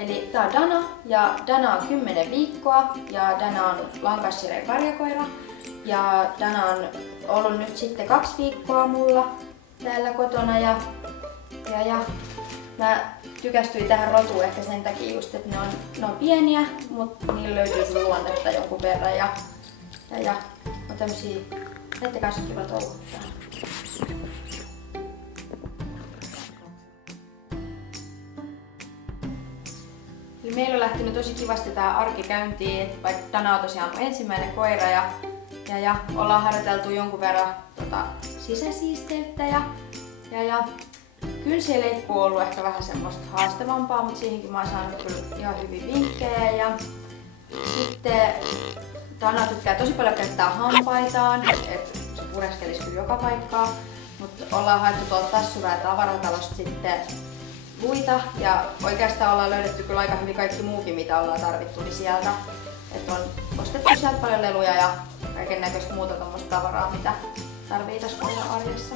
Eli tää on Dana ja Dana on 10 viikkoa ja Dana on Lancashire karjakoira. Ja Dana on ollut nyt sitten 2 viikkoa mulla täällä kotona ja mä tykästyin tähän rotuun ehkä sen takia just, että ne on pieniä, mutta niillä löytyy sun luontetta jonkun verran ja on tämmösiä, näitten kanssa on kiva touhuttaa. Meillä on lähtenyt tosi kivasti tää arki käyntiin, vaikka Dana on tosiaan mun ensimmäinen koira ja ollaan harjoiteltu jonkun verran sisäsiisteyttä ja kyllä se leikku on ollut ehkä vähän semmoista haastavampaa, mutta siihenkin mä oon saanut kyllä ihan hyviä vinkkejä. Ja sitten Dana tykkää tosi paljon käyttää hampaitaan, että se pureskelisi kyllä joka paikkaa, mutta ollaan haettu tuolta Tassurää tavaratalosta sitten luita ja oikeastaan ollaan löydetty kyllä aika hyvin kaikki muukin mitä ollaan tarvittu niin sieltä. Et on ostettu sieltä paljon leluja ja kaiken näköistä muuta tommoista tavaraa mitä tarvii tässä koiran arjessa.